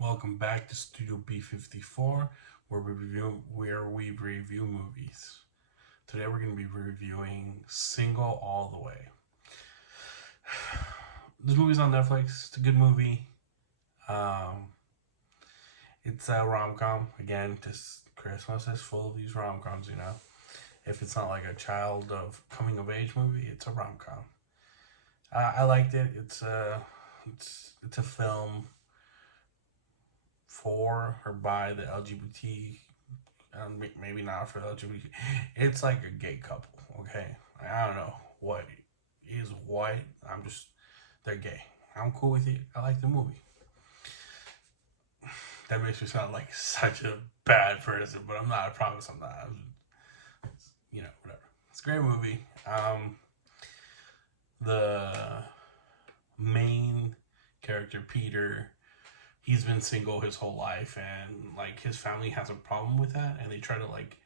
Welcome back to Studio B54, where we review movies. Today we're going to be reviewing Single All the Way. This movie's on Netflix. It's a good movie. Um, it's a rom com. Again, just Christmas is full of these rom coms. If it's not like a child of coming of age movie, it's a rom com. I liked it. It's a film for or by the LGBT, maybe not for the LGBT. It's like a gay couple. Okay, I don't know what is what. They're gay. I'm cool with it. I like the movie. That makes me sound like such a bad person, but I'm not. I promise I'm not. Whatever. It's a great movie. The main character, Peter, he's been single his whole life, and like his family has a problem with that, and they try to like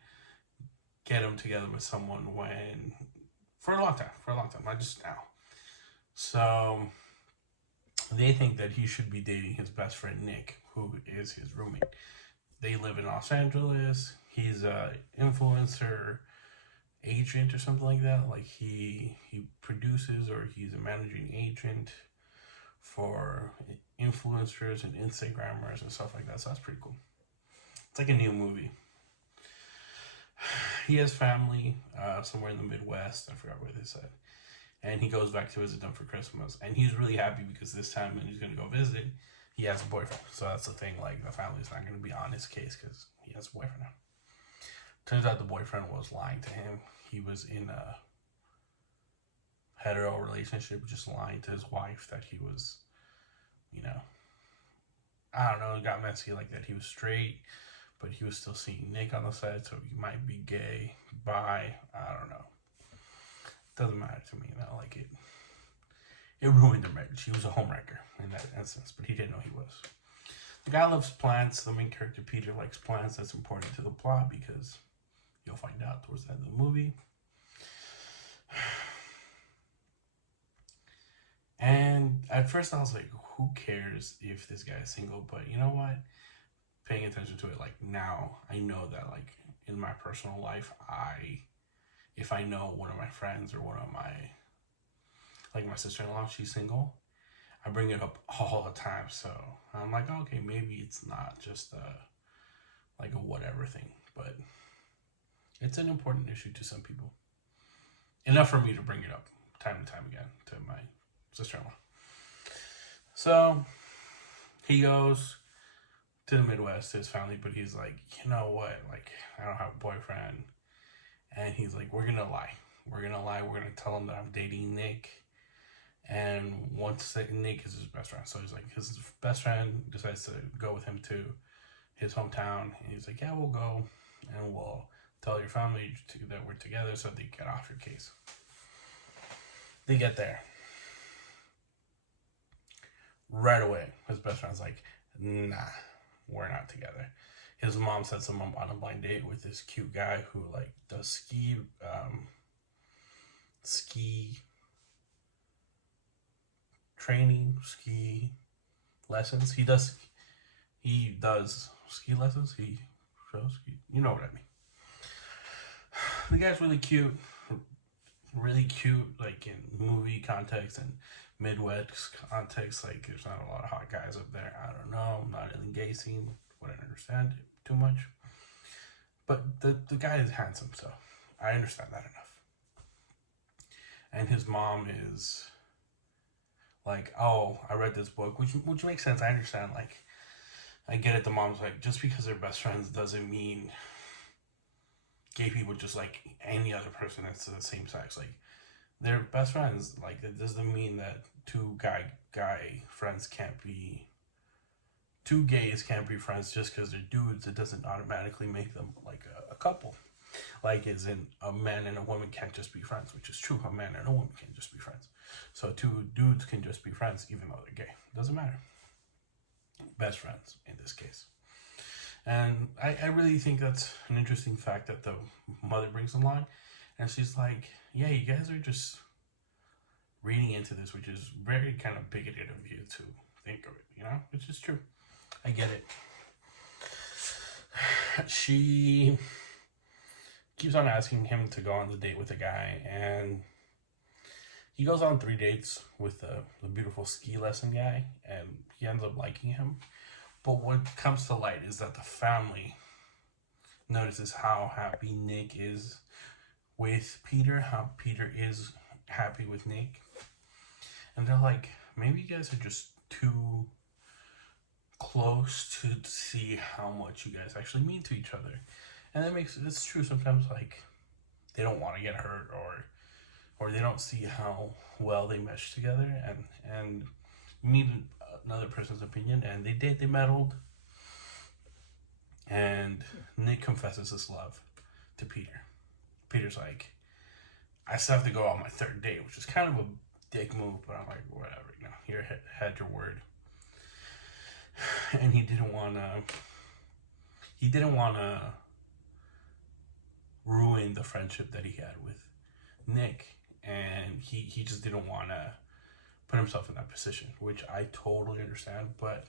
get him together with someone when for a long time, not just now. So they think that he should be dating his best friend Nick, who is his roommate. They live in Los Angeles. He's a influencer agent or something like that. Like he produces, or he's a managing agent for influencers and Instagrammers and stuff like that. So that's pretty cool. It's like a new movie. He has family somewhere in the Midwest. I forgot where they said. And he goes back to visit them for Christmas. And he's really happy because this time when he's going to go visit, he has a boyfriend. So that's the thing. Like, the family's not going to be on his case because he has a boyfriend now. Turns out the boyfriend was lying to him. He was in a hetero relationship, just lying to his wife that he was, I don't know, it got messy like that. He was straight, but he was still seeing Nick on the side, so he might be gay, bi, I don't know. Doesn't matter to me, like it ruined their marriage. He was a homewrecker in that instance, but he didn't know he was. The guy loves plants. The main character, Peter, likes plants. That's important to the plot because you'll find out towards the end of the movie. And at first I was like, who cares if this guy is single? But you know what? Paying attention to it, like now, I know that like in my personal life, if I know one of my friends or one of my, like my sister-in-law, she's single, I bring it up all the time. So I'm like, okay, maybe it's not just like a whatever thing, but it's an important issue to some people. Enough for me to bring it up time and time again to my sister-in-law. So he goes to the Midwest to his family, but he's like, you know what? Like, I don't have a boyfriend. And he's like, we're gonna lie. We're gonna tell him that I'm dating Nick. And once Nick is his best friend. So he's like, his best friend decides to go with him to his hometown. And he's like, yeah, we'll go. And we'll tell your family that we're together so they get off your case. They get there. Right away, his best friend's like, nah, we're not together. His mom sets him up on a blind date with this cute guy who like does ski training, ski lessons. He does ski lessons. He shows ski. You know what I mean. The guy's really cute, like in movie context and Midwest context. Like there's not a lot of hot guys up there. I don't know. I'm not in the gay scene. Wouldn't understand it too much. But the guy is handsome, so I understand that enough. And his mom is like, oh, I read this book, which makes sense. I understand. Like, I get it. The mom's like, just because they're best friends doesn't mean gay people just like any other person that's the same sex. Like, they're best friends. Like, it doesn't mean that two gays can't be friends just because they're dudes. It doesn't automatically make them like a couple. Like, as in a man and a woman can't just be friends, which is true. A man and a woman can't just be friends. So two dudes can just be friends even though they're gay. Doesn't matter. Best friends in this case. And I really think that's an interesting fact that the mother brings along. And she's like, yeah, you guys are just reading into this, which is very kind of bigoted of you to think of it, which is true. I get it. She keeps on asking him to go on the date with a guy, and he goes on 3 dates with the beautiful ski lesson guy, and he ends up liking him. But what comes to light is that the family notices how happy Nick is with Peter, how Peter is happy with Nick. And they're like, maybe you guys are just too close to see how much you guys actually mean to each other. And it's true sometimes, like, they don't want to get hurt, or they don't see how well they mesh together, and you need another person's opinion. And they meddled, and Nick confesses his love to Peter. Peter's like, I still have to go on my 3rd date, which is kind of a dick move, but I'm like, whatever, you had your word. And he didn't want to ruin the friendship that he had with Nick, and he just didn't want to put himself in that position, which I totally understand. But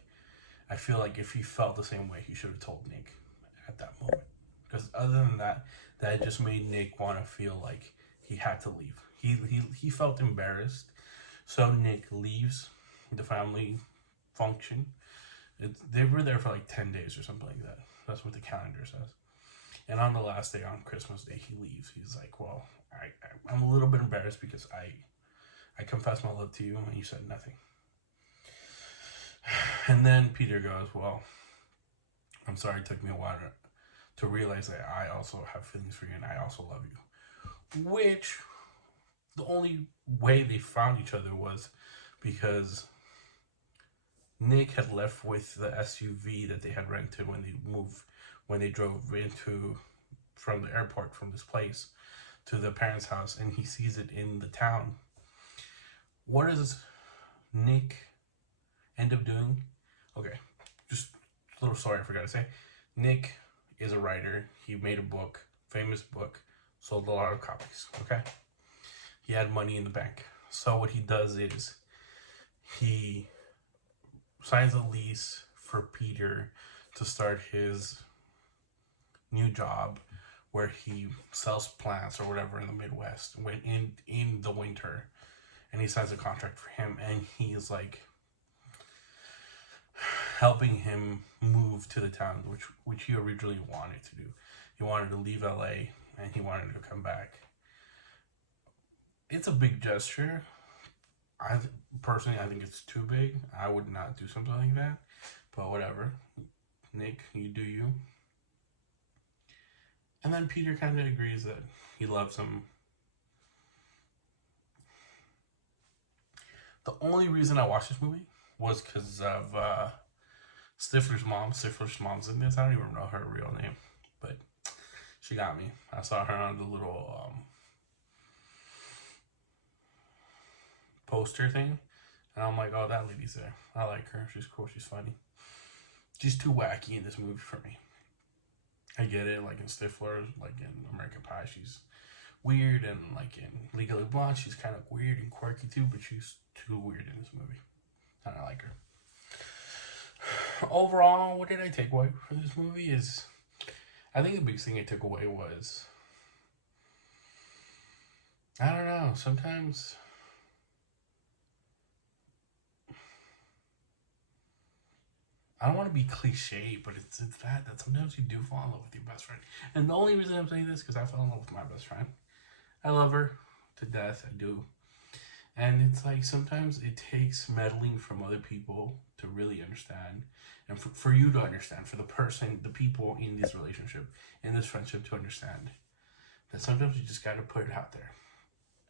I feel like if he felt the same way, he should have told Nick at that moment, because other than that just made Nick want to feel like he had to leave. He felt embarrassed, so Nick leaves the family function. They were there for like 10 days or something like that. That's what the calendar says. And on the last day, on Christmas Day, he leaves. He's like, well, I'm a little bit embarrassed because I confessed my love to you and you said nothing. And then Peter goes, well, I'm sorry it took me a while to realize that I also have feelings for you and I also love you. Which, the only way they found each other was because Nick had left with the SUV that they had rented when they drove from the airport, from this place to the parents' house, and he sees it in the town. What does Nick end up doing? Okay, just a little story I forgot to say. Nick is a writer. He made a book, famous book, sold a lot of copies, okay? He had money in the bank. So what he does is he signs a lease for Peter to start his new job where he sells plants or whatever in the Midwest in the winter, and he signs a contract for him, and he is like helping him move to the town which he originally wanted to do. He wanted to leave LA and he wanted to come back. It's a big gesture. Personally, I think it's too big. I would not do something like that, but whatever. Nick, you do you. And then Peter kind of agrees that he loves him. The only reason I watched this movie was because of Stifler's mom. Stifler's mom's in this. I don't even know her real name, but she got me. I saw her on the little poster thing, and I'm like, oh, that lady's there. I like her. She's cool. She's funny. She's too wacky in this movie for me. I get it, like in Stifler, like in American Pie, she's weird, and like in Legally Blonde, she's kind of weird and quirky too, but she's too weird in this movie. I don't like her. Overall, what did I take away from this movie is, I think the biggest thing I took away was, I don't know, sometimes I don't want to be cliche, but it's that sometimes you do fall in love with your best friend. And the only reason I'm saying this is because I fell in love with my best friend. I love her to death, I do. And it's like sometimes it takes meddling from other people to really understand. And for you to understand, for the person, the people in this relationship, in this friendship to understand that sometimes you just got to put it out there.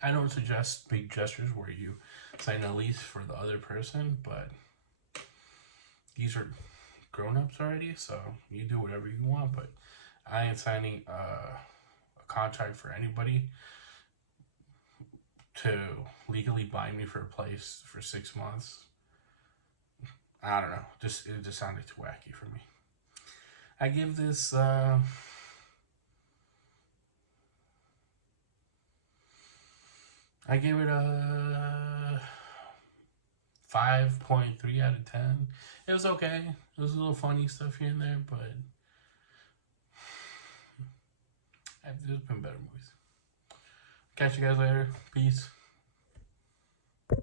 I don't suggest big gestures where you sign a lease for the other person, but these are grown-ups already, so you do whatever you want, but I ain't signing a contract for anybody to legally bind me for a place for 6 months. I don't know. It just sounded too wacky for me. I give this I gave it a 5.3 out of 10. It was okay. It was a little funny stuff here and there, but there's been better movies. Catch you guys later. Peace.